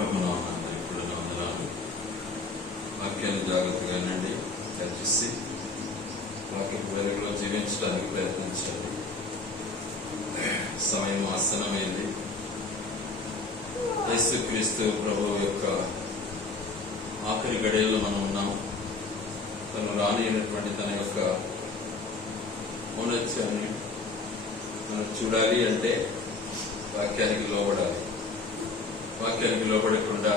ప్రభునామమున ఇప్పుడు వందనాలు. వాక్యాన్ని జాగ్రత్తగా వినండి, చర్చిస్తే వాక్యపు వెలుగులో జీవించడానికి ప్రయత్నించండి. సమయం ఆసన్నమైంది. యేసుక్రీస్తు ప్రభువు యొక్క ఆఖరి గడియల్లో మనం ఉన్నాం. తను రానియనటువంటి తన యొక్క ఔన్నత్యాన్ని మనం చూడాలి అంటే వాక్యానికి లోబడాలి. వాక్యానికి లోబడకుండా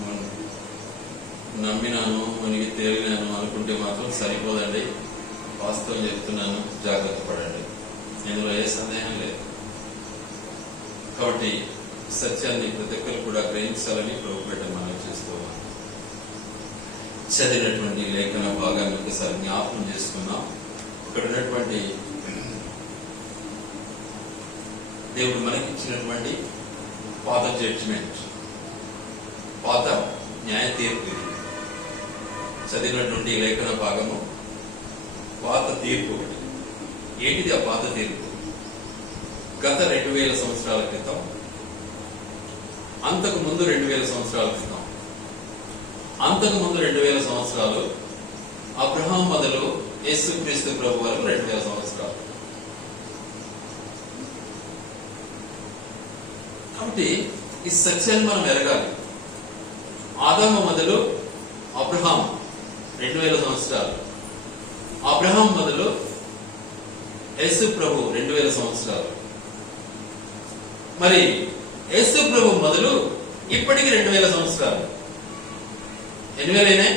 మనం నమ్మినాను, మునిగి తేలినాను అనుకుంటే మాత్రం సరిపోదండి. వాస్తవం చెప్తున్నాను, జాగ్రత్త పడండి. ఇందులో ఏ సందేహం లేదు. కాబట్టి సత్యాన్ని ప్రతి ఒక్కరు కూడా గ్రహించాలని ప్రభుపేట మనం చేసుకోవాలి. చదివినటువంటి లేఖన భాగాన్ని ఒకసారి జ్ఞాపకం చేసుకున్నాం. ఇక్కడ ఉన్నటువంటి దేవుడు మనకిచ్చినటువంటి పాత జడ్జిమెంట్, పాత న్యాయ తీర్పు. చదివినటువంటి లేఖన భాగము పాత తీర్పు. ఒకటి ఏంటిది ఆ పాత తీర్పు? గత 2000 సంవత్సరాల క్రితం, అంతకు ముందు 2000 సంవత్సరాల క్రితం, అంతకు ముందు 2000 సంవత్సరాలు, అబ్రహాం మొదలు యేసుక్రీస్తు ప్రభు వరకు 2000 సంవత్సరాలు. కాబట్టి ఈ సత్యాన్ని మనం ఎరగాలి. ఆదాము మొదలు అబ్రహాం 2000 సంవత్సరాలు, అబ్రహాం మొదలు యేసు ప్రభు 2000 సంవత్సరాలు. మరి యేసు ప్రభు మొదలు ఇప్పటికి 2000 సంవత్సరాలు. 8,000 అయినాయి,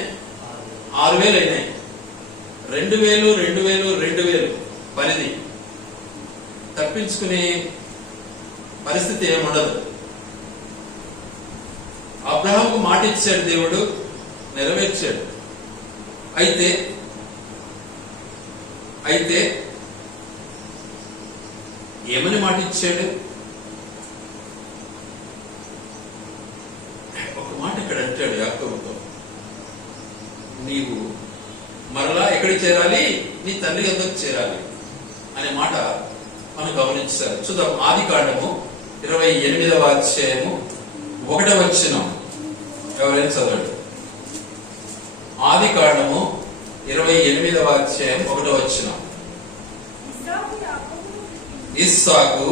6,000 అయినాయి. 2000, 2000, 2000 పరిధి తప్పించుకునే పరిస్థితి ఏముండదు. అబ్రహాంకు మాట ఇచ్చాడు దేవుడు, నెరవేర్చాడు. అయితే ఏమని మాట ఇచ్చాడు? ఒక మాట ఇక్కడ అంటాడు యాకోబుతో, నీవు మరలా ఎక్కడికి చేరాలి? నీ తండ్రి వద్దకు చేరాలి అనే మాట మనం గమనించాలి. చూద్దాం. ఆదికాండము 28వ అధ్యాయము 1వ వచనం. ఎవరైనా చదవండి. ఆదికాండము 28వ అధ్యాయం 1వ వచనం. ఇస్సాకు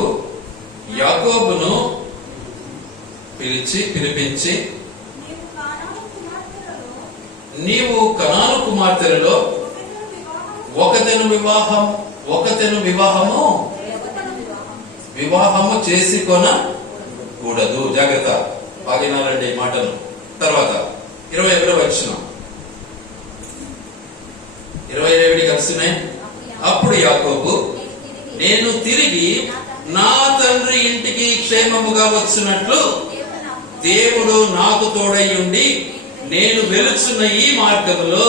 యాకోబును పిలిపించి, నీవు కనాను కుమార్తెలలో ఒకతెను వివాహము చేసుకొనకూడదు. జాగ్రత్త, బాగినారండి మాటలు. తర్వాత 21వ వచనం, 27 కలిసినాయి. అప్పుడు యాకోబు, నేను తిరిగి నా తండ్రి ఇంటికి క్షేమముగా వచ్చినట్లు దేవుడు నాకు తోడై ఉండి నేను వెలుచున్న ఈ మార్గములో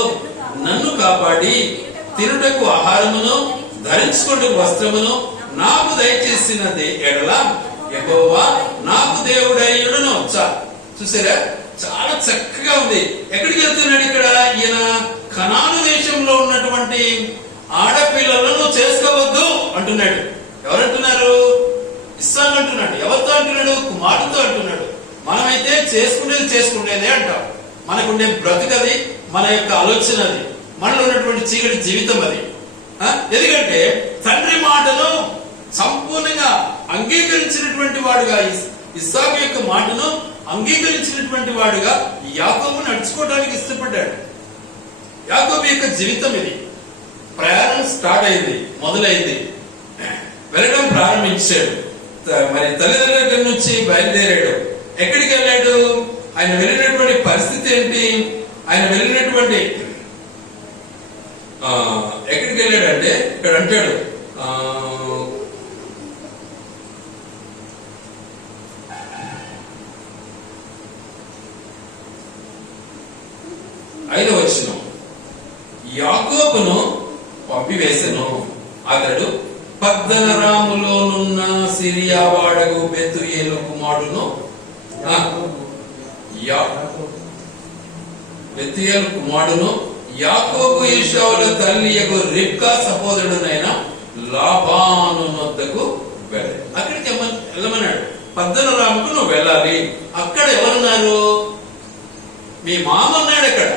నన్ను కాపాడి తినుటకు ఆహారమును ధరించుకుంటకు వస్త్రమును నాకు దయచేసిన ఎడల యెహోవా నాకు దేవుడైయుడును. చూసారా, చాలా చక్కగా ఉంది. ఎక్కడికి వెళ్తున్నాడు ఇక్కడ? ఈయన కనాను దేశంలో ఉన్నటువంటి ఆడపిల్లలను చేసుకోవద్దు అంటున్నాడు. ఎవరంటున్నారు? ఇస్సాకు అంటున్నాడు. ఎవరితో అంటున్నాడు? కుమారుడితో అంటున్నాడు. మనమైతే చేసుకునేదే అంటాం. మనకుండే బ్రతుకది, మన యొక్క ఆలోచన అది, మనలో ఉన్నటువంటి చీకటి జీవితం అది. ఎందుకంటే తండ్రి మాటను సంపూర్ణంగా అంగీకరించినటువంటి వాడుగా, ఇస్సాకు యొక్క మాటను అంగీకరించినటువంటి వాడుగా యాకోబు నడుచుకోవడానికి ఇష్టపడ్డాడు. యాకోబు యొక్క జీవితం ఇది. ప్రయాణం స్టార్ట్ అయింది, మొదలైంది, వెళ్ళడం ప్రారంభించాడు. మరి తల్లిదండ్రుల దగ్గర నుంచి బయలుదేరాడు. ఎక్కడికి వెళ్ళాడు? ఆయన వెళ్ళినటువంటి పరిస్థితి ఏంటి? ఆయన వెళ్ళినటువంటి ఎక్కడికి వెళ్ళాడంటే ఇక్కడ అంటాడు, 5వ వచనం, యాకోబును పంపివేసెను. అతడు పద్దనరాములోనున్న సిరియా వాడగు బెతుయేలు కుమారుడును యాకోబు ఏశావుల తల్లియగు రిబ్కా సహోదరుడునైన లాబాను వద్దకు వెళ్ళాడు. అక్కడికి వెళ్ళమన్నాడు. పద్దనరాముకు నువ్వు వెళ్ళాలి. అక్కడ ఎవరున్నారు? మీ మామ ఉన్నాడు అక్కడ,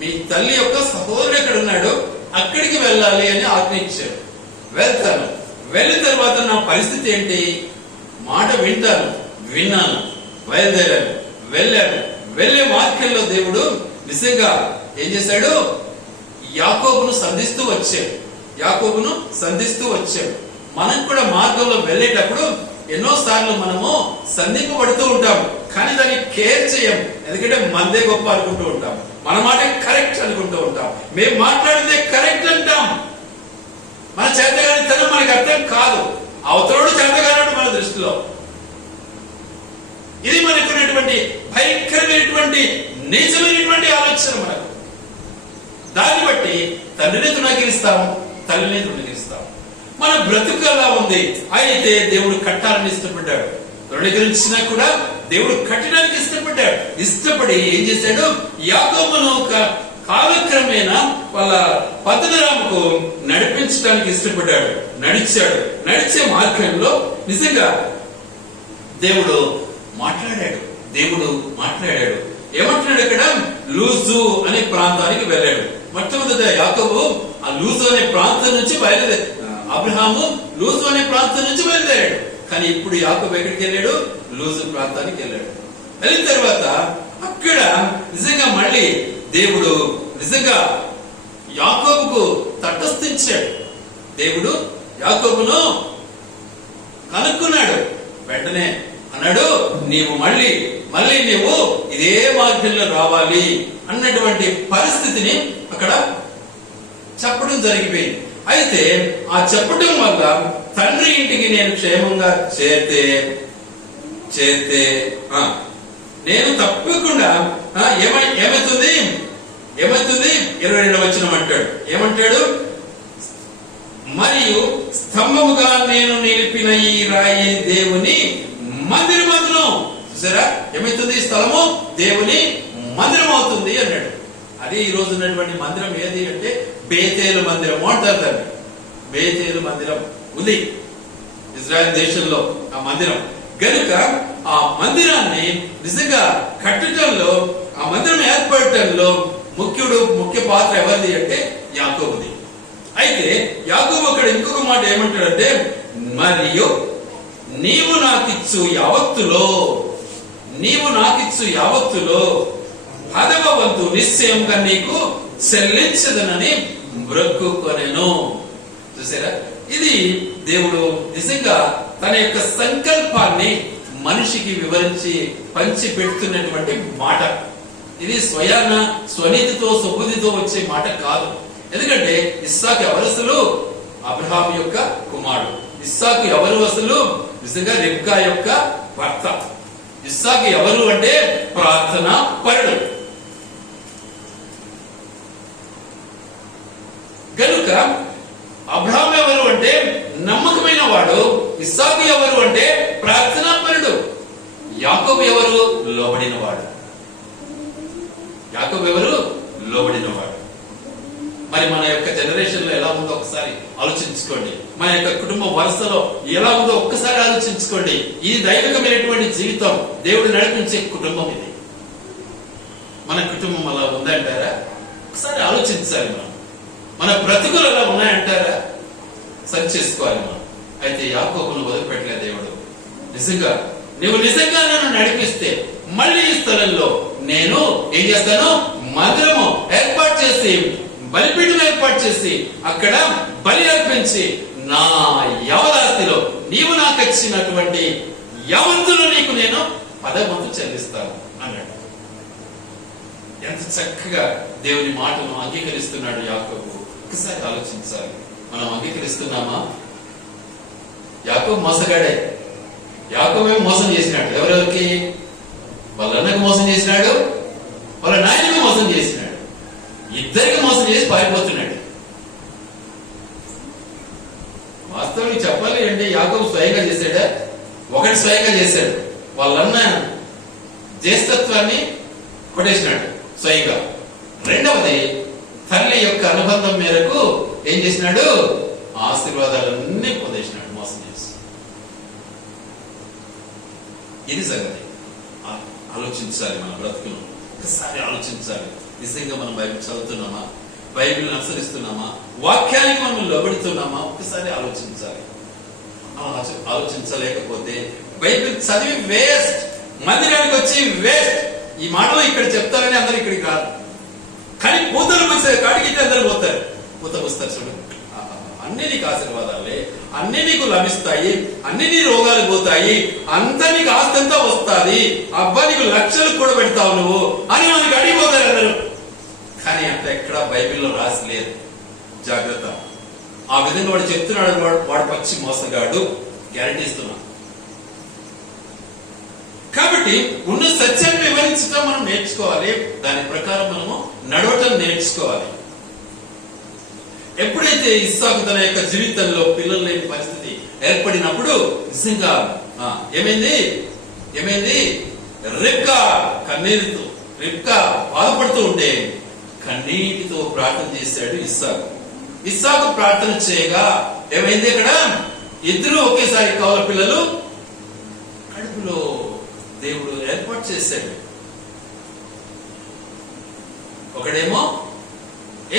మీ తల్లి యొక్క సహోదరుడు ఎక్కడ ఉన్నాడు, అక్కడికి వెళ్ళాలి అని ఆజ్ఞించాడు. వెళ్తాను. వెళ్ళిన తర్వాత నా పరిస్థితి ఏంటి? మాట వింటాను. విన్నాను, బయలుదేరాను, వెళ్ళాను. వెళ్ళే మార్గంలో దేవుడు నిజంగా ఏం చేశాడు? యాకోబును సంధిస్తూ వచ్చాడు. మనం కూడా మార్గంలో వెళ్ళేటప్పుడు ఎన్నోసార్లు మనము సంధింపబడుతూ ఉంటాం, కానీ దాన్ని కేర్ చేయం. ఎందుకంటే మనదే గొప్ప అనుకుంటూ ఉంటాం, మన మాట కరెక్ట్ అనుకుంటూ ఉంటాం, మేము మాట్లాడితే కరెక్ట్ అంటాం. మన చేతగానితనం మనకు అర్థం కాదు, అవతలోడు చేతగానడు మన దృష్టిలో. ఇది మనకున్నటువంటి భయంకరమైనటువంటి నీచమైనటువంటి ఆలోచన. మనకు దాన్ని బట్టి తండ్రిని తృణీకరిస్తాము, తల్లిని తృణీకరిస్తాము. మన బ్రతుకు అలా ఉంది. అయితే దేవుడు కట్టాలని ఇష్టపడ్డాడు. తృణీకరించినా కూడా దేవుడు కట్టడానికి ఇష్టపడి ఏం చేశాడు? యాకోబును కాలక్రమేణా వాళ్ళ పద్దనరాముకు నడిపించడానికి ఇష్టపడ్డాడు. నడిచే మార్గంలో నిజంగా దేవుడు మాట్లాడాడు. ఏమంటున్నాడు? అక్కడ లూజు అనే ప్రాంతానికి వెళ్ళాడు. మొట్టమొదట యాకోబు ఆ లూజు అనే ప్రాంతం నుంచి అబ్రహాము లూజు అనే ప్రాంతం నుంచి బయలుదేరాడు. కానీ ఇప్పుడు యాకోబు ఎక్కడికి వెళ్ళాడు? లూజు ప్రాంతానికి వెళ్ళాడు. వెళ్ళిన తర్వాత అక్కడ నిజంగా మళ్ళీ దేవుడు నిజంగా యాకోబుకు తటస్థించాడు. దేవుడు యాకోబును కనుక్కున్నాడు. వెంటనే అన్నాడు, నీవు మళ్ళీ నీవు ఇదే మార్గంలో రావాలి అన్నటువంటి పరిస్థితిని అక్కడ చెప్పడం జరిగిపోయింది. అయితే ఆ చెప్పడం వల్ల తండ్రి ఇంటికి నేను క్షేమంగా చేరితే నేను తప్పకుండా ఏమైతుంది 22వ వచనం అంటాడు. ఏమంటాడు? మరియు స్తంభముగా నేను నిలిపిన ఈ రాయి దేవుని మందిరమవును. చూసారా, ఏమైతుంది? స్థలము దేవుని మందిరం అవుతుంది అన్నాడు. అదే ఈ రోజు ఉన్నటువంటి మందిరం ఏది అంటే బేతేలు మందిరం అంటారు. దాన్ని బేతేలు మందిరం ఉంది ఇజ్రాయెల్ దేశంలో. ఆ మందిరం గనుక ఆ మందిరాన్ని నిజంగా కట్టడంలో, ఆ మందిరం ఏర్పడటంలో ముఖ్య పాత్ర ఎవరిది అంటే యాకోబుది. అయితే యాకోబు అక్కడ ఇంకొక మాట ఏమంటాడంటే, మరియు నీవు నాకిచ్చు యావత్తులో 10వ వంతు నిశ్చయంగా నీకు చెల్లించదనని మ్రొక్కుకొనెను. చూసారా, ఇది దేవుడు నిజంగా తన యొక్క సంకల్పాన్ని మనిషికి వివరించి పంచి పెడుతున్నటువంటి మాట. ఇది స్వనీతితో సుబుద్ధితో వచ్చే మాట కాదు. ఎందుకంటే ఇస్సాకు ఎవరు అసలు? అబ్రహాం యొక్క కుమారుడు. ఇస్సాకు ఎవరు అసలు? నిజంగా రిబ్కా యొక్క భర్త. ఇస్సాకు ఎవరు అంటే ప్రార్థనా పరుడు. గనుక అబ్రహాం ఎవరు అంటే నమ్మకమైన వాడు. ఇస్సాకు ఎవరు అంటే ప్రార్థనా పరుడు. యాకోబు ఎవరు? లోబడినవాడు. మరి మన యొక్క జనరేషన్ లో ఎలా ఉందో ఒకసారి ఆలోచించుకోండి. మన యొక్క కుటుంబ వరుసలో ఎలా ఉందో ఒక్కసారి ఆలోచించుకోండి. ఈ దైవికమైనటువంటి జీవితం దేవుడు నడిపించే కుటుంబం ఇది. మన కుటుంబం అలా ఉందంటారా? ఒకసారి ఆలోచించాలి. మన బ్రతుకులు అలా ఉన్నాయంటారా? సరి చేసుకోవాలి మనం. అయితే యాకోబును వదిలిపెట్టలే దేవుడు. నువ్వు నిజంగా నన్ను నడిపిస్తే మళ్ళీ ఈ స్థలంలో నేను ఏం చేస్తాను? మందిరము ఏర్పాటు చేసి, బలిపీఠం ఏర్పాటు చేసి, అక్కడ బలి అర్పించి నా యవదాస్తిలో నీవు నాకు ఇచ్చినటువంటి యావంతులు నీకు నేను 10వ వంతు చెల్లిస్తాను అన్నాడు. ఎంత చక్కగా దేవుని మాటను అంగీకరిస్తున్నాడు యాకోబు. ఒకసారి ఆలోచించాలి. మనం అంగీకరిస్తున్నామా? యాకోబు మోసగాడే. యాకోబే మోసం చేసినాడు. ఎవరెవరికి? వాళ్ళ అన్నకు మోసం చేసినాడు, వాళ్ళ నాయనకు మోసం చేసినాడు. ఇద్దరికి మోసం చేసి పారిపోతున్నాడు. వాస్తవానికి చెప్పాలి అంటే యాకోబు స్వయంగా చేశాడా? ఒకటి స్వయంగా చేశాడు. వాళ్ళన్న జ్యేష్ఠత్వాన్ని కొట్టేసినాడు స్వయంగా. రెండవది, తల్లి యొక్క అనుబంధం మేరకు ఏం చేసినాడు? ఆశీర్వాదాలన్నీ పొందేసినాడు మోసం చేసి. ఇది సంగతి. ఆలోచించాలి, మన బ్రతుకును ఒకసారి ఆలోచించాలి. నిజంగా మనం బైబిల్ చదువుతున్నామా? బైబిల్ని అనుసరిస్తున్నామా? వాక్యానికి మనం లోబడుతున్నామా? ఒకసారి ఆలోచించాలి. ఆలోచించలేకపోతే బైబిల్ చదివి వేస్ట్, మందిరానికి వచ్చి వేస్ట్. ఈ మాటలు ఇక్కడ చెప్తారని అందరూ ఇక్కడికి రాదు, కానీ పూతలు పూసే కాడికి అందరూ పోతారు. పూత పూస్తారు చూడు, అన్ని నీకు ఆశీర్వాదాలే, అన్ని నీకు లభిస్తాయి, అన్ని నీ రోగాలు పోతాయి, అంతా నీకు ఆస్తి అంతా వస్తుంది, అబ్బా నీకు లక్షలు కూడా పెడతావు నువ్వు అని మనకి అడిగిపోతారు అందరూ. కానీ అంత ఎక్కడా బైబిల్లో రాసి లేదు. జాగ్రత్త. ఆ విధంగా వాడు చెప్తున్నాడు, వాడు పచ్చి మోసగాడు, గ్యారంటీ ఇస్తున్నా. కాబట్టి ఉన్న సత్యాన్ని వివరించడం మనం నేర్చుకోవాలి, దాని ప్రకారం మనము నడవటం నేర్చుకోవాలి. ఎప్పుడైతే ఇస్సాకు తన యొక్క జీవితంలో పిల్లలు లేని పరిస్థితి ఏర్పడినప్పుడు నిజంగా ఏమైంది రిబ్కా కన్నీరుతో, రిబ్కా బాధపడుతూ ఉంటే కన్నీటితో ప్రార్థన చేశాడు ఇస్సాకు ప్రార్థన చేయగా ఏమైంది? అక్కడ ఇద్దరు ఒకేసారి కవల పిల్లలు కడుపులో దేవుడు ఏర్పాటు చేశాడు. ఒకడేమో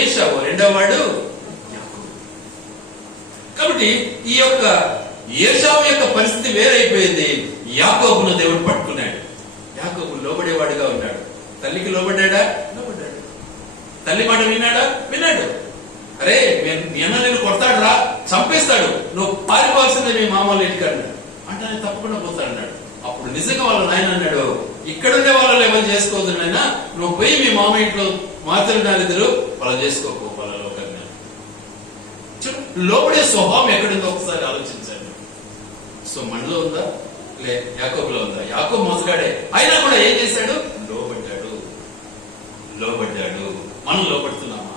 ఏశావు, రెండవ వాడు యాకోబు. కాబట్టి ఈ యొక్క ఏశావు యొక్క పరిస్థితి వేరైపోయింది. యాకోబును దేవుడు పట్టుకున్నాడు. యాకోబు లోబడేవాడుగా ఉన్నాడు. తల్లికి లోబడ్డా? లోబడ్డాడు. తల్లి మాట విన్నాడా? విన్నాడు. అరే మీ అన్న నేను కొడతాడు రా, చంపేస్తాడు, నువ్వు పారిపోవాల్సిందే మీ మామూలు ఇంటికి అన్నాడు. అంటే ఆయన తప్పకుండా పోతాడన్నాడు. అప్పుడు నిజంగా వాళ్ళ నాయన అన్నాడు, ఇక్కడుండే వాళ్ళు ఎవరు చేసుకోవద్దు నాయన, నువ్వు పోయి మీ మామ ఇంట్లో మాట్లాడినారు వాళ్ళు చేసుకోకు వాళ్ళలో కన్నా. లోబడే స్వభావం ఎక్కడుందో ఒకసారి ఆలోచించండి. సో మనలో ఉందా? లే యాకోబులో ఉందా? యాకోబు మోసగాడే, అయినా కూడా ఏం చేశాడు? లోబడ్డాడు. మనం లోబడుతున్నామా?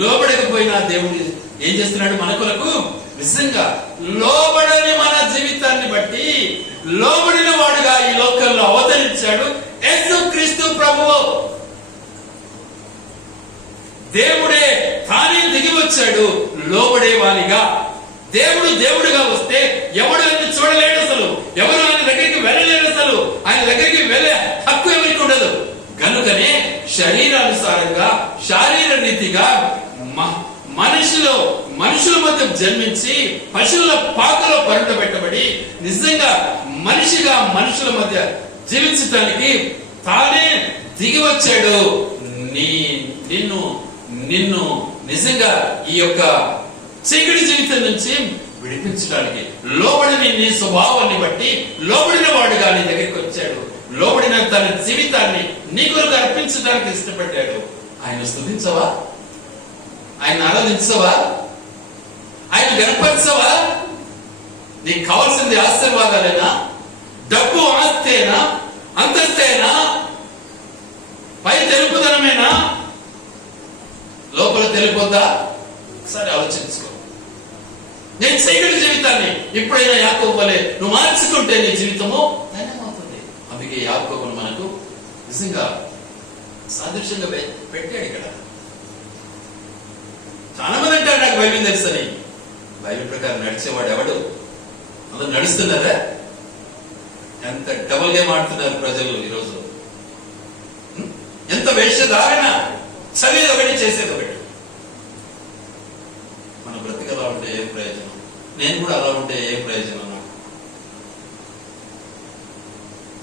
లోబడకపోయినా దేవుడు ఏం చేస్తున్నాడు మన కొరకు? నిజంగా లోబడని మన జీవితాన్ని బట్టి లోబడిన వాడుగా ఈ లోకంలో అవతరించాడు యేసుక్రీస్తు ప్రభువు. దేవుడే తానే దిగి వచ్చాడు లోబడే వానిగా. దేవుడుగా వస్తే ఎవడు ఆయన చూడలేడు, అసలు ఎవరు ఆయన దగ్గరికి వెళ్ళలేడు, అసలు ఆయన దగ్గరికి వెళ్ళే హక్కు ఎవరికి ఉండదు. కనుకనే శరీరానుసారంగా శారీర రీతిగా మనుషుల మధ్య జన్మించి పశువుల పాకలో పరుట పెట్టబడి నిజంగా మనిషిగా మనుషుల మధ్య జీవించటానికి తానే దిగి వచ్చాడు. నిన్ను నిజంగా ఈ యొక్క చీకటి జీవితం నుంచి విడిపించడానికి లోబడిని నీ స్వభావాన్ని బట్టి లోబడిన వాడుగా నీ దగ్గరికి వచ్చాడు. లోబడిన తన జీవితాన్ని నీ కొరకు అర్పించడానికి ఇష్టపడ్డాడు. ఆయన స్తుతించవా? ఆయన ఆరాధించవా? ఆయన గణపరచవా? నీకు కావాల్సింది ఆశీర్వాదాలేనా? డబ్బు ఆస్తేనా? అంతస్తేనా? పై తెలుపుదనమేనా? లోపల తెలిపోద్దా? ఒకసారి ఆలోచించుకో. నేను చీకటి జీవితాన్ని ఎప్పుడైనా యాకోబు వలె నువ్వు మార్చుకుంటే నీ జీవితము ధన్యమవుతుంది. అందుకే యాకోబును మనకు నిజంగా సాదృశ్యంగా పెట్టాడు. ఇక్కడ చాలా మంది అంటారు నాకు బైబిల్ తెలుసని. బైబిల్ ప్రకారం నడిచేవాడు ఎవడు? అందరూ నడుస్తున్నారా? ఎంత డబుల్ గేమ్ ఆడుతున్నారు ప్రజలు ఈరోజు. ఎంత వేషధారణ, చదివేది ఒకటి చేసేది ఒకటి. మన బ్రతికి అలా ఉంటే ఏం ప్రయోజనం? నేను కూడా అలా ఉంటే ఏం ప్రయోజనం నాకు?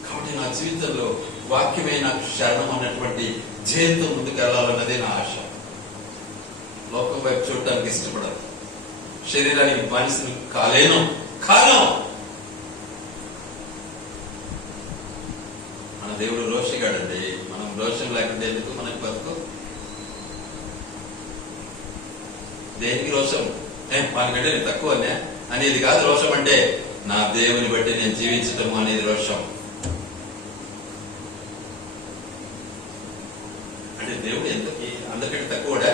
కాబట్టి నా జీవితంలో వాక్యమైన శరణం అన్నటువంటి జయంతో ముందుకు వెళ్ళాలన్నదే నా ఆశ. లోకం వైపు చూడటానికి ఇష్టపడదు. శరీరానికి బానిసలు కాలేను. మన దేవుడు రోషిగాడండి. మనం రోషం లేకుంటే ఎందుకు మనకు బతుకు? దేనికి రోషం? వానికంటే నేను తక్కువ అనేది కాదు రోషం. అంటే నా దేవుని బట్టి నేను జీవించటం అనేది రోషం. అంటే దేవుడు అందరికంటే తక్కువడా?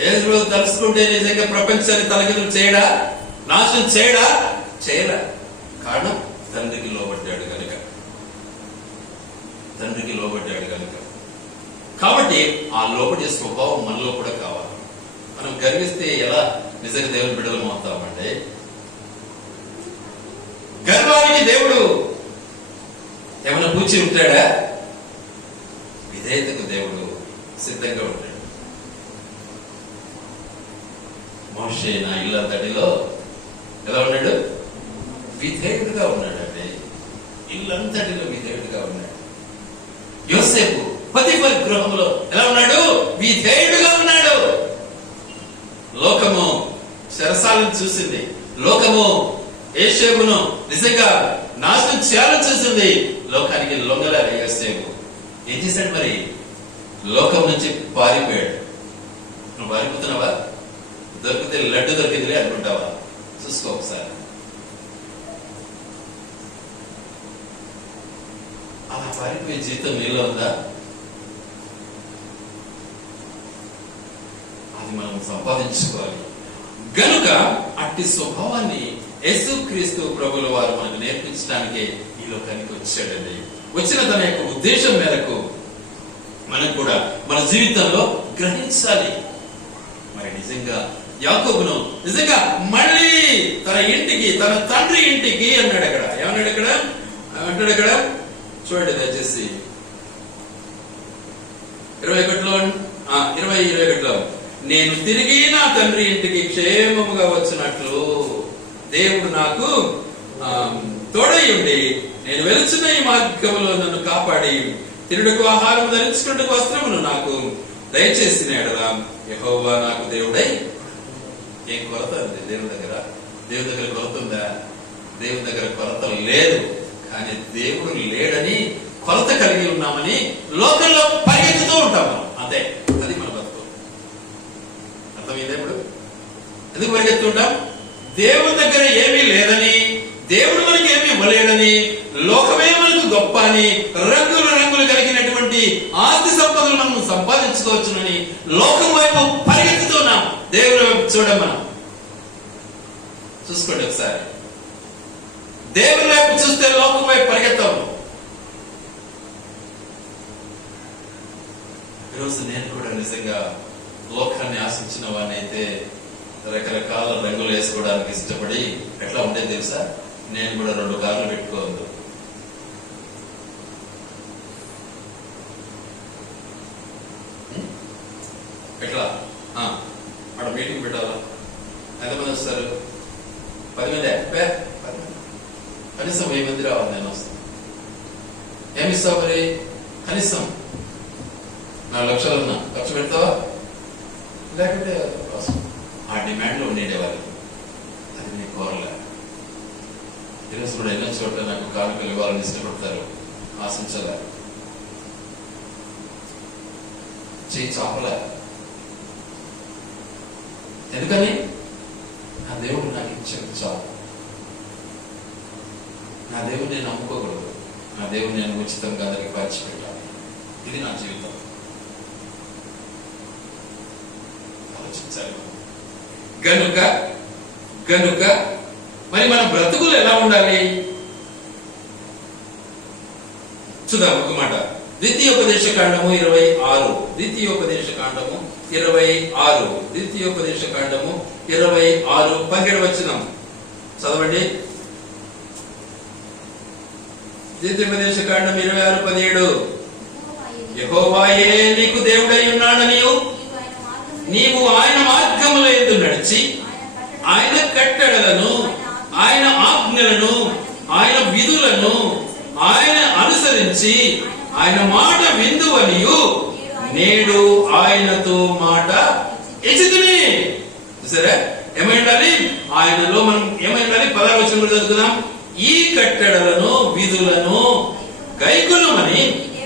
యేసు తలుసుకుంటే నిజంగా ప్రపంచాన్ని తలకిందులు చేయడా? నాశనం చేయడా? కారణం తండ్రికి లోబడ్డాడు కనుక. కాబట్టి ఆ లోబడే స్వభావం మనలో కూడా కావాలి. మనం గర్విస్తే ఎలా నిజంగా దేవుని బిడ్డలం అవుతామంటే, గర్వానికి దేవుడు ఏమైనా పూచి ఉంటాడా? విధేయతకు దేవుడు సిద్ధంగా ఉంటాడు. మోషే నా ఇల్లంతటిలో ఎలా ఉన్నాడు? విధేయుడుగా ఉన్నాడండి. ఇల్లంతటిలో విధేయుడుగా ఉన్నాడు. యోసేపు పొతిఫర్ గృహంలో ఎలా ఉన్నాడు? విధేయుడుగా ఉన్నాడు. లోకము శరసాలను చూసింది. లోకము యేషేబును నిజంగా నాశనం చేయాలని చూసింది. లోకానికి లొంగలేదు యోసేపు. ఏం చేశాడు మరి? లోకం నుంచి పారిపోయాడు. నువ్వు పారిపోతున్నావా? దొరికితే లడ్డు దొరికిందిలే అనుకుంటావా? చూసుకో ఒకసారి. అలా పారిపోయే జీవితం నీలో ఉందా? అది మనం సంపాదించుకోవాలి. గనుక అట్టి స్వభావాన్ని యేసుక్రీస్తు ప్రభుల వారు మనకు నేర్పించడానికి ఈ లోకానికి వచ్చాడండి. వచ్చిన తన యొక్క ఉద్దేశం మేరకు మనం కూడా మన జీవితంలో గ్రహించాలి. మరి నిజంగా యాకోబును నిజంగా మళ్ళీ తన ఇంటికి, తన తండ్రి ఇంటికి అన్నాడు. అక్కడ ఏమన్నాడు? అక్కడ అంటాడు. అక్కడ చూడండి దయచేసి 21లో నేను తిరిగి నా తండ్రి ఇంటికి క్షేమముగా వచ్చినట్లు దేవుడు నాకు తోడై ఉండి నేను వెలుచున్న ఈ మార్గంలో నన్ను కాపాడి తిరుడుకు ఆహారం, ధరించుకున్నకు వస్త్రమును నాకు దయచేసిన ఎడలా యెహోవా నాకు దేవుడై. ఏం కొరత ఉంది దేవుని దగ్గర? దేవుని దగ్గర కొరత ఉందా? దేవుని దగ్గర కొరత లేదు. కానీ దేవుడు లేడని కొరత కలిగి ఉన్నామని లోకంలో పరిగెత్తుతూ ఉంటాం మనం. అంతే, అది మన బతుకు. అర్థమైంది? ఇప్పుడు ఎందుకు పరిగెత్తుంటాం? దేవుని దగ్గర ఏమీ లేదని, దేవుడు మనకి ఏమీ ఇవ్వలేడని, లోకమే మనకు గొప్ప అని, రంగులు రంగులు కలిగినటువంటి ఆస్తి సంపదలు మనం సంపాదించుకోవచ్చునని లోకం వైపు పరిగెత్తుతున్నాం. దేవుని వైపు చూడం. మనం చూసుకోండి ఒకసారి. దేవుని వైపు చూస్తే లోకం వైపు పరిగెత్తాము. ఈరోజు నేను కూడా నిజంగా లోకాన్ని ఆశించిన వాడిని అయితే రకరకాల రంగులు వేసుకోవడానికి ఇష్టపడి ఎట్లా ఉండేది తెలుసా? నేను కూడా 2 కార్లు పెట్టుకోవద్దు. ఎట్లా అక్కడ మీటింగ్ పెట్టాలా? ఎంతమంది వస్తారు? 10 మంది. కనీసం 1000 మంది రావాలి. నేను వస్తాను. ఏమిస్తావు మరి? కనీసం 4 లక్షలు ఖర్చు పెడతావా? లేకుంటే ఆ డిమాండ్ లో ఉండేవాళ్ళు. అది నేను కోరలే. ఈరోజు కూడా ఎన్నో చోట్ల నాకు కార్మికులు ఇవ్వాలని ఇష్టపడతారు. ఆశించలే, చేయి చాపలే. ఎందుకని? నా దేవుడు నాకు ఇచ్చేది చాలు. నా దేవుడు నేను నమ్ముకోకూడదు. నా దేవుడు నేను ఉచితంగా అందరికి పంచిపెట్టాలి. ఇది నా జీవితం. ఆలోచించాలి. గనుక మరి మన బ్రతుకులు ఎలా ఉండాలి చూద్దాం. ఒక మాట. ద్వితీయోపదేశకాండము 26. ద్వితీయోపదేశకాండము 26. ద్వితీయోపదేశకాండము 26 17 వచనం చదవండి. ద్వితీయోపదేశకాండం 26:17. యెహోవాయే నీకు దేవుడై ఉన్నాడనియు నీవు ఆయన మార్గముల యందు నడిచి ఆయన కట్టడలను, ఆయన ఆజ్ఞలను, ఆయన విధులను ఆయన అనుసరించి ఆయన మాట విందువనియు నేడు ఆయనతో మాట ఇచ్చితిని. సరే, ఏమై ఉండాలి? ఆయనలో మనం ఏమై ఉండాలి? 16వ వచనంలో చదువుకుందాం. ఈ కట్టడలను, విధులను గైకొనుమని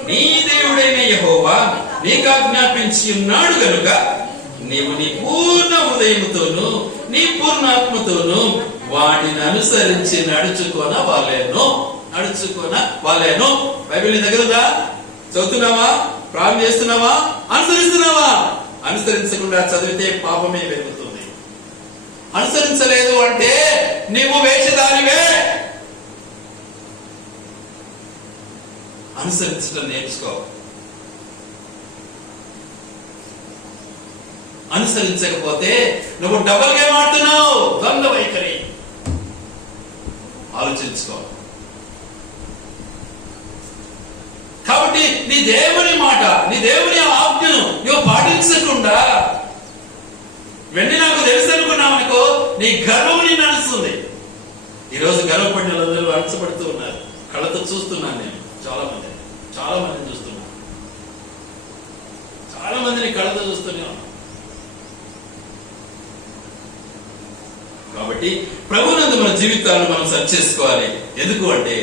నీ దేవుడైన యెహోవా నీకు ఆజ్ఞాపించి ఉన్నాడు గనుక నీవు నీ పూర్ణ హృదయముతోను నీ పూర్ణాత్మతోను వాటిని అనుసరించి నడుచుకోన వాళ్ళేను. బైబిల్ నీ దగ్గర ఉందా? చదువుతున్నావా? ప్రారంభం చేస్తున్నావా? అనుసరిస్తున్నావా? అనుసరించకుండా చదివితే పాపమే పెరుగుతుంది. అనుసరించలేదు అంటే నీవు వేషధారివే. అనుసరించడం నేర్చుకో. అనుసరించకపోతే నువ్వు డబల్ గేమ్ ఆడుతున్నావు. ద్వంద్వ వైఖరి. ఆలోచించుకో. కాబట్టి నీ దేవుని మాట, నీ దేవుని ఆజ్ఞను నువ్వు పాటించకుండా వెండి నాకు తెలుసు అనుకున్నావనుకో, నీ గర్వం నిన్ను అణుస్తుంది. ఈరోజు గర్వపడిన వాళ్ళందరూ అణచబడుతూ ఉన్నారు. కళ్ళతో చూస్తున్నాను నేను, చాలా మందిని చూస్తున్నాను, చాలా మందిని కళ్ళతో చూస్తూనే ఉన్నాను. కాబట్టి ప్రభునందు మన జీవితాలను మనం సరి చేసుకోవాలి. ఎందుకు అంటే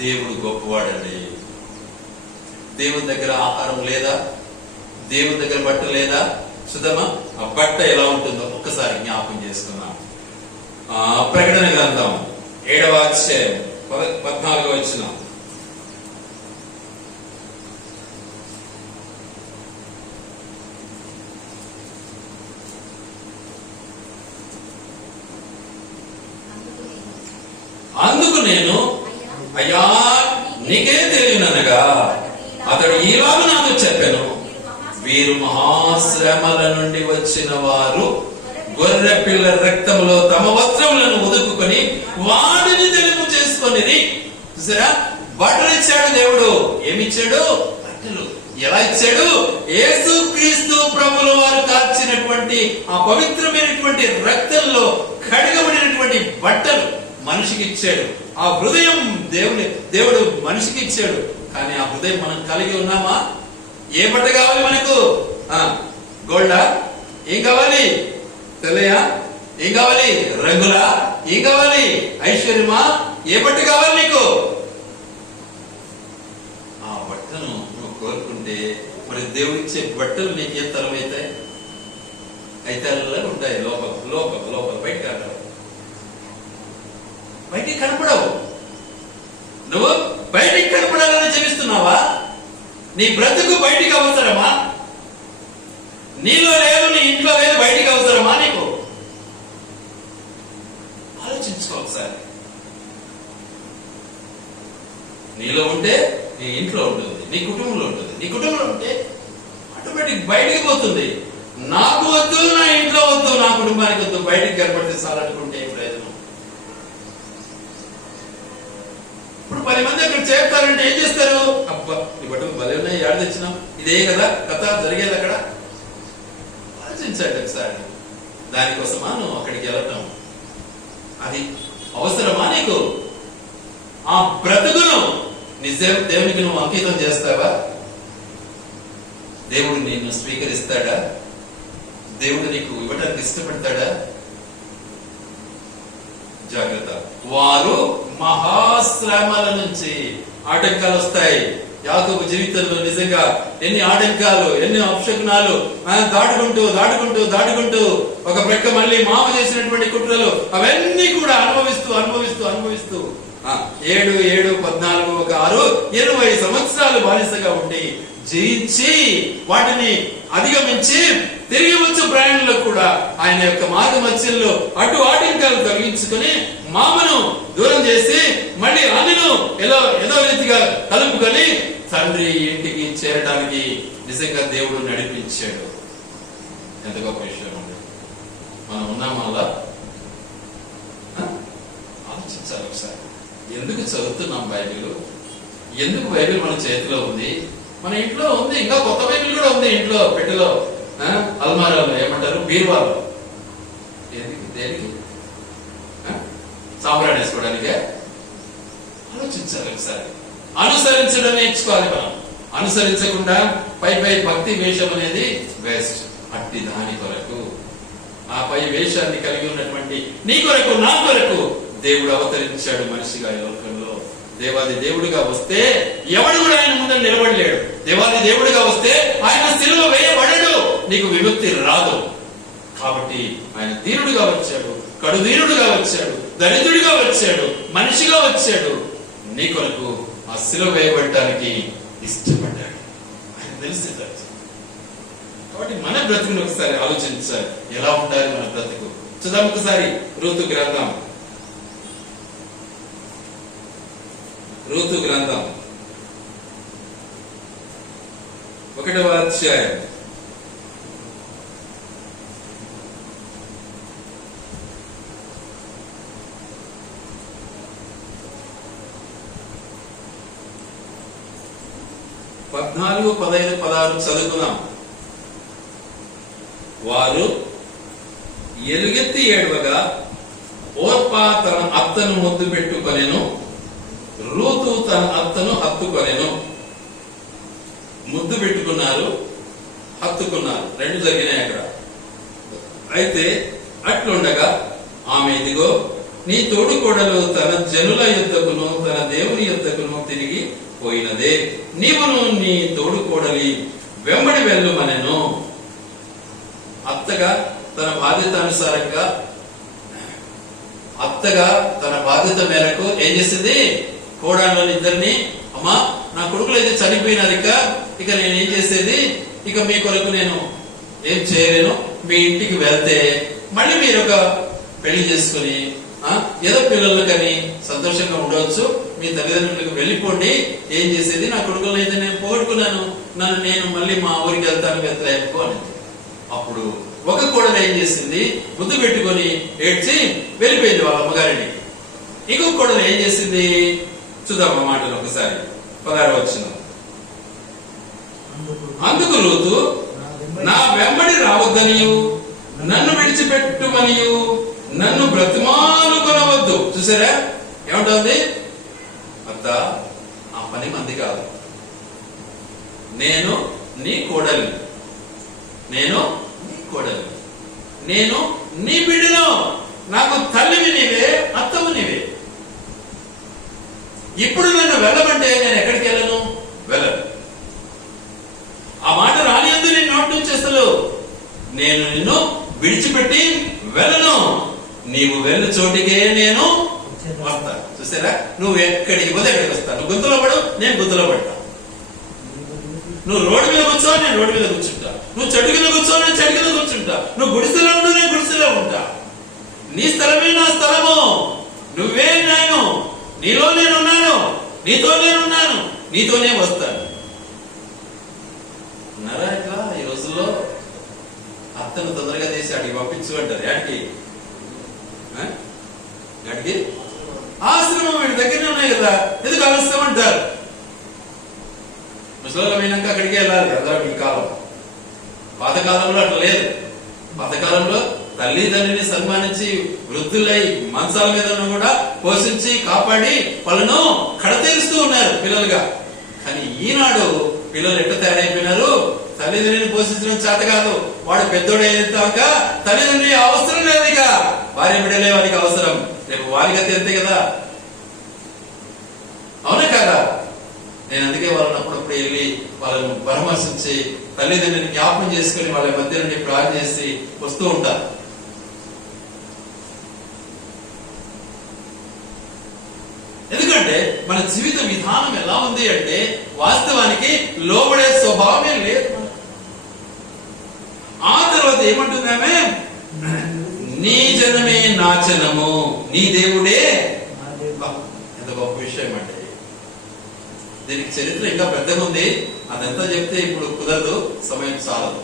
దేవుడు గొప్పవాడండి. దేవుని దగ్గర ఆహారం లేదా, దేవుని దగ్గర బట్ట లేదా? సుధమా, ఆ బట్ట ఎలా ఉంటుందో ఒక్కసారి జ్ఞాపకం చేసుకున్నాం. ప్రకటన గ్రంథం 7వ అధ్యాయం 14వ వచనం. అందుకు నేను, అయ్యా నీకే తెలియననగా అతడు ఈలాగ నాతో చెప్పాను, వీరు మహాశ్రమల నుండి వచ్చిన వారు గొర్రె పిల్ల రక్తంలో తమ వస్త్రములను ఉదుకుని వాటిని తెలుపు చేసుకుని. చూసారా, బట్టలు ఇచ్చాడు దేవుడు. ఏమిచ్చాడు? బట్టలు. ఎలా ఇచ్చాడు? యేసు క్రీస్తు ప్రభుల వారు కార్చినటువంటి ఆ పవిత్రమైనటువంటి రక్తంలో కడగబడినటువంటి బట్టలు మనిషికి ఇచ్చాడు. ఆ హృదయం దేవుడు మనిషికి ఇచ్చాడు. కానీ ఆ హృదయం మనం కలిగి ఉన్నామా? ఏ బట్ట కావాలి మనకు? గోల్డా? ఏం కావాలి? తెల్లయా? ఏం కావాలి? రంగులా? ఏం కావాలి? ఐశ్వర్యమా? ఏ బట్ట కావాలి నీకు? ఆ బట్టను నువ్వు కోరుకుంటే మరి దేవుడిచ్చే బట్టలు నీకు ఏ తరం అవుతాయి? అయితే ఉంటాయి. లోపల బయటికి కనపడవు. నువ్వు బయటికి కనపడాలని జీవిస్తున్నావా? నీ బ్రతుకు బయటికి అవసరమా? నీలో లేదు, నీ ఇంట్లో లేదు, బయటికి అవసరమా నీకు? ఆలోచించుకో ఒకసారి. నీలో ఉంటే నీ ఇంట్లో ఉంటుంది, నీ కుటుంబంలో ఉంటుంది. నీ కుటుంబంలో ఉంటే ఆటోమేటిక్ బయటికి పోతుంది. నాకు వద్దు, నా ఇంట్లో వద్దు, నా కుటుంబానికి వద్దు, బయటికి కనపడితే చాలనుకుంటే ఏం ప్రయోజనం? ఇప్పుడు 10 మంది అక్కడ చేస్తారంటే ఏం చేస్తారు? అబ్బా ఈ బట్టలు భలే ఉన్నాయి, ఏడు తెచ్చినాం, ఇదే కదా కథ జరిగేది అక్కడ. ఆలోచించాడు ఒకసారి. దానికోసమా నువ్వు అక్కడికి వెళ్ళటం? అది అవసరమా నీకు? ఆ బ్రతుకును నిజం దేవునికి నువ్వు అంకితం చేస్తావా? దేవుడు నిన్ను స్వీకరిస్తాడా? దేవుడు నీకు ఇవ్వడానికి ఇష్టపడతాడా? జాగ్రత్త. వారు మహాశ్రమల నుంచి ఆటంకాలు వస్తాయి. యాకోబు జీవితంలో నిజంగా ఎన్ని ఆటంకాలు, ఎన్ని అపశకునాలు దాటుకుంటూ ఒక ప్రక్క మళ్ళీ మామ చేసినటువంటి కుట్రలు అవన్నీ కూడా అనుభవిస్తూ 7, 14, 6, 20 సంవత్సరాలు బానిసగా ఉండి జయించి వాటిని అధిగమించి తిరిగి వచ్చు ప్రయాణంలో కూడా ఆయన యొక్క మార్గ మధ్యంలో అటు ఆటంకాలు తొలగించుకుని మామను దూరం చేసి మళ్ళీ అన్నను ఏదో రీతిగా కలుపుకొని తండ్రి ఇంటికి చేరడానికి నిజంగా దేవుడు నడిపించాడు. ఎంత గొప్ప విషయం అండి. మనం ఉన్నాం అలా ఆలోచించాలి ఒకసారి. ఎందుకు చదువుతున్నాం బైబిల్? ఎందుకు బైబిల్ మన చేతిలో ఉంది? మన ఇంట్లో ఉంది, ఇంకా కొత్త బైబిల్ కూడా ఉంది ఇంట్లో పెట్టెలో, అల్మారాలో, ఏమంటారు బీరువాలో. దేనికి? సాంబ్రాణి వేసుకోవడానికే? ఆలోచించాలి ఒకసారి. అనుసరించడం నేర్చుకోవాలి మనం. అనుసరించకుండా పై భక్తి వేషం అనేది వేస్ట్. అట్టి దాని కొరకు, ఆ పై వేషాన్ని కలిగి ఉన్నటువంటి నీ కొరకు, నా కొరకు దేవుడు అవతరించాడు మనిషిగా ఈ లోకంలో. దేవాది దేవుడిగా వస్తే ఎవడు కూడా ఆయన ముందు నిలబడలేడు. దేవాది దేవుడిగా వస్తే ఆయన సిలువ వేయబడడు, నీకు విముక్తి రాదు. కాబట్టి ఆయన దీనుడిగా వచ్చాడు, కడు దీనుడిగా వచ్చాడు, దరిద్రుడిగా వచ్చాడు, మనిషిగా వచ్చాడు. నీ కొరకు ఆ సిలువ వేయబడటానికి ఇష్టపడ్డాడు. ఆయన తెలిసి. కాబట్టి మన బ్రతుకుని ఒకసారి ఆలోచించాలి. ఎలా ఉండాలి మన బ్రతుకు? చూద్దాం ఒకసారి ఋతు గ్రంథం 1వ అధ్యాయం 1 14, 15, 16 చదువుకుందాం. వారు ఎలుగెత్తి ఏడవగా ఓర్పా తన అత్తను ముద్దు పెట్టుకొనెను, రూతు తన అత్తను హత్తుకొనెను. ముద్దు పెట్టుకున్నారు, హత్తుకున్నారు, రెండు జరిగినాయి అక్కడ. అయితే అట్లుండగా ఆమె ఇదిగో నీ తోడుకోడలు తన జనుల యుద్ధకును తన దేవుని యుద్ధకును తిరిగి పోయినదే, నీవును నీ తోడుకోడలి వెంబడి వెళ్ళుమనెను. అత్తగా తన బాధ్యత అనుసారంగా, అత్తగా తన బాధ్యత మేరకు ఏం చేసింది? కోడళ్ళని ఇద్దరిని, అమ్మా నా కొడుకులు అయితే చనిపోయినారు, ఇక నేను ఏం చేసేది? ఇక మీ కొరకు నేను ఏం చేయలేను. మీ ఇంటికి వెళ్తే మళ్ళీ మీరు ఒక పెళ్లి చేసుకుని ఏదో పిల్లలు కానీ సంతోషంగా ఉండవచ్చు, మీ తల్లిదండ్రులకు వెళ్ళిపోండి. ఏం చేసేది? నా కొడుకులను అయితే నేను పోగొట్టుకున్నాను, నేను మళ్ళీ మా ఊరికి వెళ్తాను వెళ్తాను అని. అప్పుడు ఒక కోడలు ఏం చేసింది? ముద్దు పెట్టుకొని ఏడ్చి వెళ్ళిపోయింది వాళ్ళ అమ్మగారిని. ఇంకొక కోడలు ఏం చేసింది? చూద్దాం ఆ మాటలు ఒకసారి. 16వ వచనం. అందుకు రూతు నా వెంబడి రావద్దనియు నన్ను విడిచిపెట్టుమనియు నన్ను బ్రతిమాలు కొనవద్దు. చూసారా ఏమంటుంది? అత్త, ఆ పని మంది కాదు, నేను నీ కోడలి, నేను నీ కోడలి, నేను నీ బిడ్డను, నాకు తల్లివి నీవే, అత్తవు నీవే. ఇప్పుడు నన్ను వెళ్ళమంటే నేను ఎక్కడికి వెళ్ళను? వెళ్ళను. ఆ మాట రానియందు నేను నోటి నుంచి అసలు నేను నిన్ను విడిచిపెట్టి వెళ్ళను, నీవు వెళ్ళి చోటికే నేను వస్తా. చూసారా? నువ్వు ఎక్కడికి పోతే ఎక్కడికి వస్తా. నువ్వు గుంతలో పడు, నేను గుంతలో పడతా. నువ్వు రోడ్డు మీద కూర్చో, నేను రోడ్డు మీద కూర్చుంటా. నువ్వు చెట్టు కింద కూర్చో, నేను చెట్టు కింద కూర్చుంటా. నువ్వు గుడిసెలో ఉండు, నేను గుడిసెలో ఉంటా. నీ స్థలమే నా స్థలము, నువ్వే నేను, నీలో నేనున్నాను, నీతో నేనున్నాను, నీతోనే వస్తాను. ఉన్నారా ఇట్లా ఈ రోజుల్లో? అత్తను తొందరగా తీసి అడిగి పంపించు అంటారు. యాడికి? యాడికి? ఆశ్రమం వీడి దగ్గరనే ఉన్నాయి కదా, ఎందుకు ఆలస్యం అంటారు. ముసలిలో పోయినాక అక్కడికే వెళ్ళాలి అందరూ. ఈ కాలం, పాతకాలంలో అట్లా లేదు. పాతకాలంలో తల్లిదండ్రిని సన్మానించి వృద్ధులై మంచాల మీద కూడా పోషించి కాపాడి వాళ్ళను కడతీరుస్తూ ఉన్నారు పిల్లలుగా. కానీ ఈనాడు పిల్లలు ఎట్ట తయారైపోయినారు? తల్లిదండ్రిని పోషించడం చేత కాదు, వాడు పెద్దోడైనాక తల్లిదండ్రి అవసరం లేదు, ఇక భార్య బిడ్డలే వారికి అవసరం. రేపు వారి గతి అంతే కదా, అవునా కదా? నేను అందుకే వాళ్ళని అప్పుడప్పుడు వెళ్ళి వాళ్ళను పరామర్శించి తల్లిదండ్రులని జ్ఞాపకం చేసుకుని వాళ్ళ మధ్య నుండి ప్రార్థన చేసి వస్తూ ఉంటారు. ఎందుకంటే మన జీవిత విధానం ఎలా ఉంది అంటే వాస్తవానికి లోబడే స్వభావమే లేదు. ఆ తర్వాత ఏమంటుందామే? నీ జనమే నా జనము, నీ దేవుడే. ఎంత గొప్ప విషయం అంటే, దీనికి చరిత్ర ఇంకా పెద్దగా ఉంది. అదంతా చెప్తే ఇప్పుడు కుదరదు, సమయం చాలదు.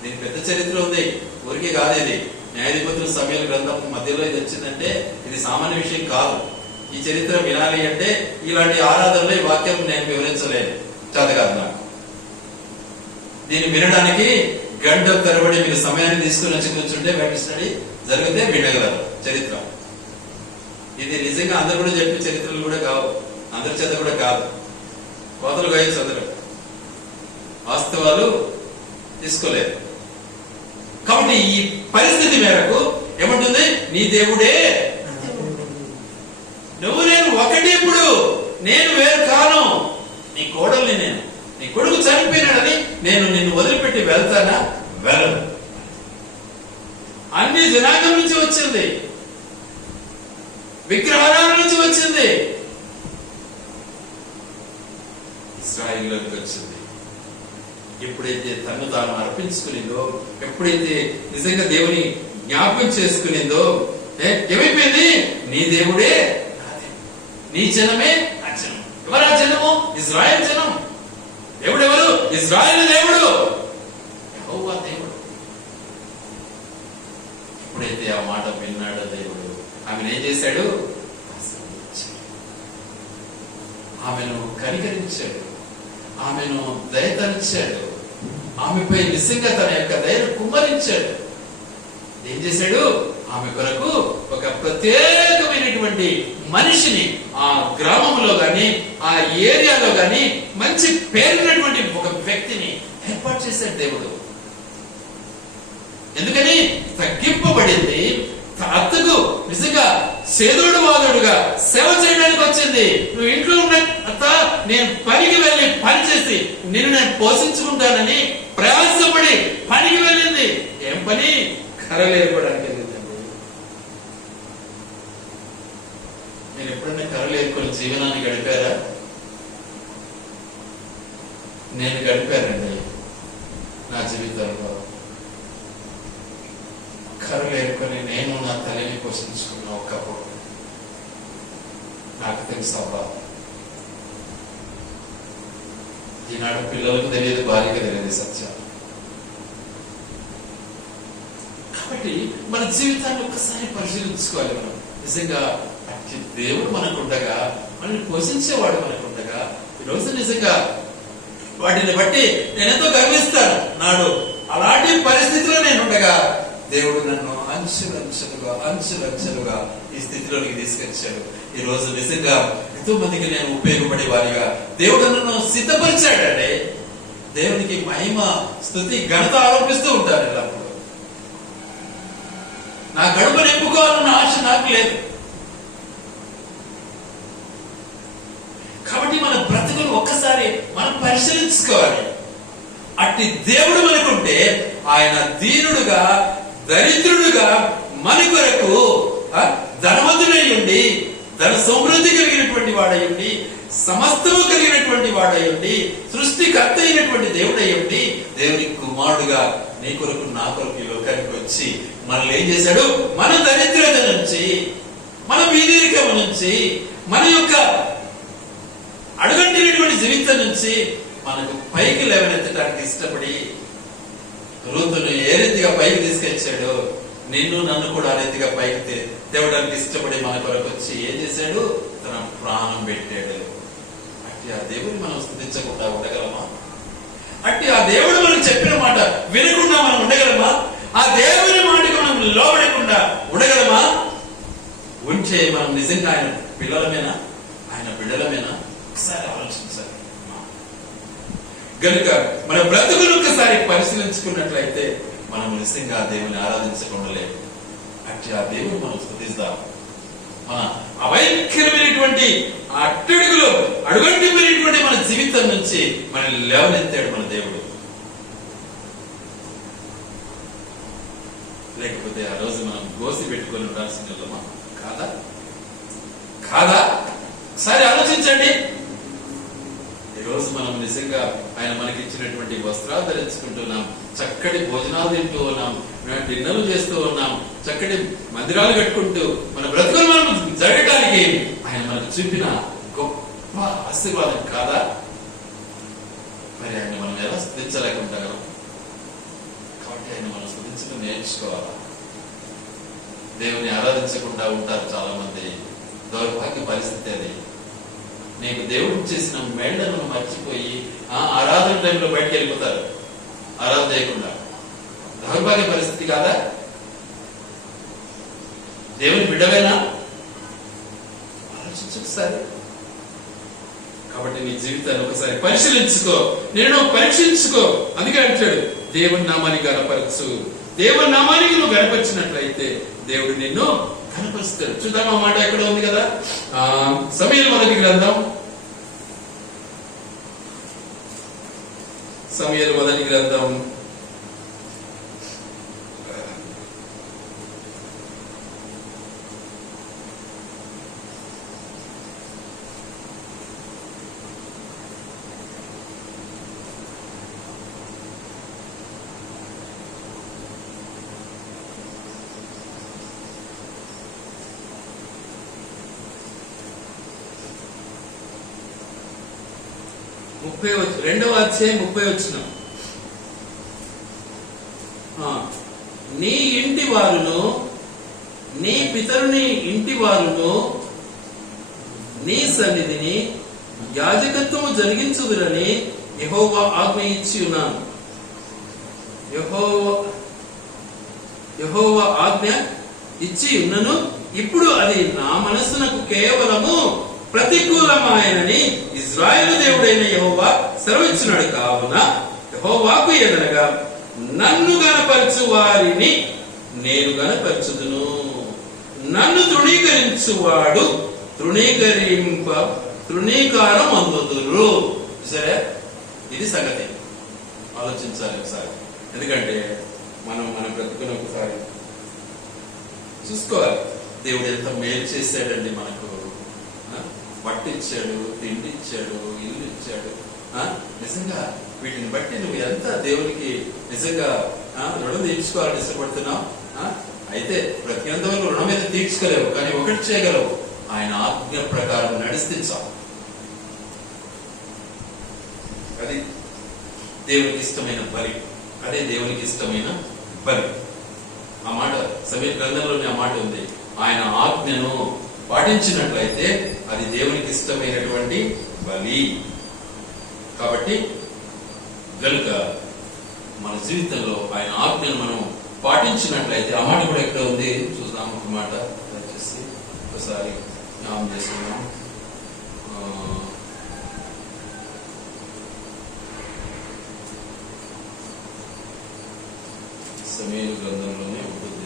దీనికి పెద్ద చరిత్ర ఉంది, ఊరికే కాదు. ఇది న్యాయాధిపతుల సమయాల గ్రంథం మధ్యలో ఇది వచ్చిందంటే ఇది సామాన్య విషయం కాదు. ఈ చరిత్ర వినాలి అంటే ఇలాంటి ఆరాధనలో ఈ వాక్యం నేను వివరించలేను, చేత కాదు నాకు. దీన్ని వినడానికి గంటల తరబడి మీరు సమయాన్ని తీసుకుని వచ్చి కూర్చుంటే బైబిల్ స్టడీ జరిగితే వినగలరు చరిత్ర. ఇది నిజంగా అందరు కూడా చెప్పే చరిత్రలు కూడా కావు, అందరి చేత కూడా కాదు. కోతలు గాయచ్చు అందరు, వాస్తవాలు తీసుకోలేదు. కాబట్టి ఈ పరిస్థితి మేరకు ఏమంటుంది? నీ దేవుడే, నువ్వు నేను ఒకటి. ఇప్పుడు నేను వేరు కాను, నీ కోడల్ని నేను. నీ కొడుకు చనిపోయినాడని నేను నిన్ను వదిలిపెట్టి వెళ్తానా? వెళ్ళను. అన్ని జనాంగం నుంచి వచ్చింది, విగ్రహాల నుంచి వచ్చింది, ఇశ్రాయేలులోకి వచ్చింది. ఎప్పుడైతే తను తాను అర్పించుకునిందో, ఎప్పుడైతే నిజంగా దేవుని జ్ఞాపకం చేసుకునిందో ఏమైపోయింది? నీ దేవుడే, నీ జనమే నా జనం. ఎవరు ఆ జనము? ఇశ్రాయేలు జనం. దేవుడు ఎవరు? ఇశ్రాయేలు దేవుడు, యెహోవా దేవుడు. ఎప్పుడైతే ఆ మాట విన్నాడో దేవుడు, ఆమెను ఏం చేశాడు? ఆమెను కనికరించాడు, ఆమెను దయతలిచాడు, ఆమెపై నిజంగా తన యొక్క దయను కుమ్మరించాడు. ఏం చేశాడు? ఆమె కొరకు ఒక ప్రత్యేకమైనటువంటి మనిషిని ఆ గ్రామంలో గాని ఆ ఏరియాలో గాని మంచి పేరున్నటువంటి ఒక వ్యక్తిని ఏర్పాటు చేశాడు దేవుడు. ఎందుకని? తగ్గింపబడింది. అత్తకు నిజంగా సేదోడు వాదుడుగా సేవ చేయడానికి వచ్చింది. నువ్వు ఇంట్లో ఉన్న అత్త, నేను పనికి వెళ్ళి పని చేసి నిన్ను నేను పోషించుకుంటానని ప్రయాసపడి పనికి వెళ్ళింది. ఏం పని? కర్రలు ఏరుకోవడానికి వెళ్ళిందండి. నేను ఎప్పుడైనా కర్రలు ఏరుకొని జీవనాన్ని గడిపారా? నేను గడిపానండి నా జీవితంలో. కర్రలు ఏరుకొని నేను నా తల్లిని పోషించుకున్న ఒకప్పుడు నాకు తెలుసవ్వా. ఈనాడు పిల్లలకు తెలియదు, భార్యకు తెలియదు సత్యం. కాబట్టి మన జీవితాన్ని ఒక్కసారి పరిశీలించుకోవాలి మనం. నిజంగా దేవుడు మనకుండగా, మనల్ని పోషించేవాడు మనకుండగా, ఈరోజు నిజంగా వాటిని బట్టి నేనెంతో గర్విస్తాను. నాడు అలాంటి పరిస్థితిలో నేను ఉండగా దేవుడు నన్ను అంచులంచులుగా ఈ స్థితిలోనికి తీసుకొచ్చాడు. ఈ రోజు నిజంగా ఎంతో మందికి నేను ఉపయోగపడే వారిగా దేవుడు నన్ను సిద్ధపరిచాడండి. దేవునికి మహిమ, స్తుతి, ఘనత ఆరోపిస్తూ ఉంటాను ఎల్లప్పుడూ. నా గడుపు నింపుకోవాలన్న ఆశ నాకు లేదు. కాబట్టి మన బ్రతుకులు ఒక్కసారి మనం పరిశీలించుకోవాలి. అట్టి దేవుడు మనకుంటే ఆయన దీనుడుగా, దరిద్రుడుగా మన కొరకు ధనవంతుడై ఉండి, ధన సమృద్ధి కలిగినటువంటి వాడై ఉండి, సమస్తము కలిగినటువంటి వాడై ఉండి, సృష్టికర్త అయినటువంటి దేవుడై ఉండి, దేవుని కుమారుడుగా నీ కొరకు నా కొరకు ఈ లోకానికి వచ్చి మనల్ని ఏం చేశాడు? మన దరిద్రత నుంచి, మన వీరికం నుంచి, మన యొక్క అడుగంటినటువంటి జీవితం నుంచి మనకు పైకి లేవనెత్తడానికి ఇష్టపడి రూతును ఏ రీతిగా పైకి తీసుకొచ్చాడు, నిన్ను నన్ను కూడా ఆ రీతిగా పైకి తేవడానికి ఇష్టపడి మన కొరకు వచ్చి ఏం చేశాడు? తన ప్రాణం పెట్టాడు. అట్టి ఆ దేవుడిని మనం స్తుతించకుండా ఉండగలమా? అట్టి ఆ దేవుడు మనకు చెప్పిన మాట వినకుండా మనం ఉండగలమా? ఆ దేవుని మాటకు మనం లోబడకుండా ఉండగలమా? ఉంటే మనం నిజంగా ఆయన పిల్లలమేనా? ఆయన బిడ్డలమేనా? ఒకసారి ఆలోచించాలి. గనుక మన బ్రతుకులు ఒక్కసారి పరిశీలించుకున్నట్లయితే మనం నిజంగా దేవుని ఆరాధించకుండా లేవు. అంటే ఆ దేవుని మనం స్తుతిస్తాం. మన అవైకరమైనటువంటి అట్టడుగులో అడుగంటిపోయినటువంటి మన జీవితం నుంచి మనల్ని లేవనెత్తాడు మన దేవుడు. లేకపోతే ఆ రోజు మనం గోసి పెట్టుకొని ఉండాల్సిన కాదా? కాదా? ఒకసారి ఆలోచించండి. ఈరోజు మనం నిజంగా ఆయన మనకి ఇచ్చినటువంటి వస్త్రాలు ధరించుకుంటున్నాం, చక్కటి భోజనాలు తింటూ ఉన్నాం, డిన్నర్లు చేస్తూ ఉన్నాం, చక్కటి మందిరాలు కట్టుకుంటూ మన బ్రతుకులు మనం జరగడానికి ఆయన మనకు చూపిన గొప్ప ఆశీర్వాదం కాదా? మరి ఆయన మనం ఎలా స్తుతించలేకుంటాం? కాబట్టి ఆయన మనం స్తుతించడం నేర్చుకోవాలా. దేవుని ఆరాధించకుండా ఉంటారు చాలా మంది. దౌర్భాగ్య పరిస్థితి అది. నీకు దేవుడు చేసిన మేళ్లను మర్చిపోయి ఆరాధన టైంలో బయటకు వెళ్ళిపోతారు, ఆరాధన చేయకుండా. దౌర్భాగ్య పరిస్థితి కాదా? దేవుని బిడ్డవేనా? ఆలోచించు ఒకసారి. కాబట్టి నీ జీవితాన్ని ఒకసారి పరిశీలించుకో, నేను పరీక్షించుకో. అందుకే అంటాడు, దేవుని నామాన్ని గణపరచు. దేవుని నామానికి నువ్వు గణపరిచినట్లయితే దేవుడు నిన్ను కనపరుస్తాడు. చూద్దాం, ఆ మాట ఎక్కడ ఉంది కదా, సమూయేలు మొదటి గ్రంథం, సమూయేలు మొదటి గ్రంథం 2వ అధ్యాయం 30 వచనం. నీ ఇంటి వారును నీ పితరుని ఇంటి వారును నీ సన్నిధిని యాజకత్వము జరిగించుదురని యెహోవా ఆజ్ఞ ఇచ్చి ఉన్నాను. యెహోవా ఆజ్ఞ ఇచ్చి ఉన్నను, ఇప్పుడు అది నా మనస్సునకు కేవలము ప్రతికూలమాయనని ఇశ్రాయేలు దేవుడైన యెహోవా సెలవిచ్చున్నాడు. కావున యెహోవాకు ఎదురుగా నన్ను గనపరచు వారిని నేను గనపరచుదును, నన్ను తృణీకరించువాడు తృణీకారం అందుదురు. సరే, ఇది సంగతి. ఆలోచించాలి ఒకసారి. ఎందుకంటే మనం మన బ్రతుకుని ఒకసారి చూసుకోవాలి. దేవుడు ఎంత మేలు చేశాడండి మనకు. పట్టిచ్చాడు, తిండి ఇచ్చాడు, ఇల్లు ఇచ్చాడు. నిజంగా వీటిని బట్టి నువ్వు ఎంత దేవునికి నిజంగా రుణం తీర్చుకోవాలని ఇష్టపడుతున్నావు. అయితే బ్రతికినంత వరకు రుణం మీద తీర్చుకోలేవు, కానీ ఒకటి చేయగలవు, ఆయన ఆజ్ఞ ప్రకారం నడిస్తే చాలు. అది దేవునికి ఇష్టమైన బలి. అదే దేవునికి ఇష్టమైన బలి. ఆ మాట సమీర గ్రంథంలోనే ఆ మాట ఉంది. ఆయన ఆజ్ఞను పాటించినట్లయితే అది దేవునికి ఇష్టమైనటువంటి బలి. కాబట్టి కనుక మన జీవితంలో ఆయన ఆజ్ఞను మనం పాటించినట్లయితే, ఆ మాట కూడా ఎక్కడ ఉంది చూద్దాం. ఒక మాట దయచేసి ఒకసారి జ్ఞాపకం చేసుకున్నాం. సమీర గ్రంథంలోనే ఉంటుంది.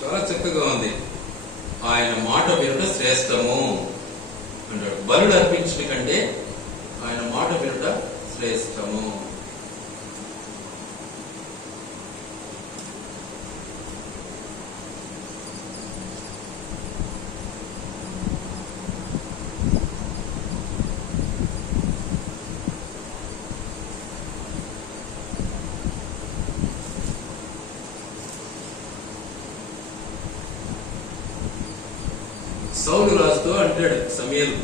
చాలా చక్కగా ఉంది. ఆయన మాట వినుట శ్రేష్టము అంటాడు. బలుడు అర్పించడం కంటే ఆయన మాట వినుట శ్రేష్టము. సౌలు రాజుతో అంటాడు సమూయేలు,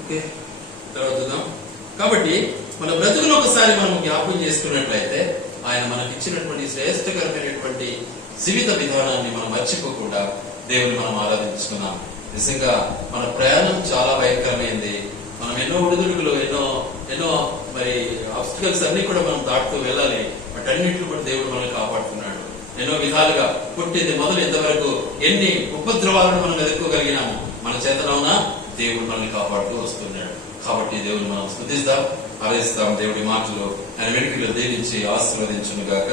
ఓకే తర్వాత చూద్దాం. కాబట్టి మన బ్రతుకును ఒకసారి మనం జ్ఞాపకం చేసుకున్నట్లయితే ఆయన మనకి ఇచ్చినటువంటి శ్రేష్టకరమైనటువంటి జీవిత విధానాన్ని మనం మర్చిపోకుండా దేవుని మనం ఆరాధించుకున్నాం. నిజంగా మన ప్రయాణం చాలా భయంకరమైంది. మనం ఎన్నో ఒడిదుడుకులు, ఎన్నో మరి ఆబ్స్టికల్స్ అన్ని కూడా మనం దాటుతూ వెళ్ళాలి. వాటన్నింటిని కూడా దేవుడు మనల్ని కాపాడుతున్నాడు. ఎన్నో విధాలుగా పుట్టింది మొదలు ఇంతవరకు ఎన్ని ఉపద్రవాలను మనం ఎదుర్కోగలిగినాము. మన చేతనవునా దేవుడు మనల్ని కాపాడుతూ వస్తున్నాడు. కాబట్టి దేవుని మనం స్తుతిస్తాం, ఆరాధిస్తాం. దేవుడి మాటలు ఆయన వెనుకలో దీవించి ఆశీర్వదించును గాక.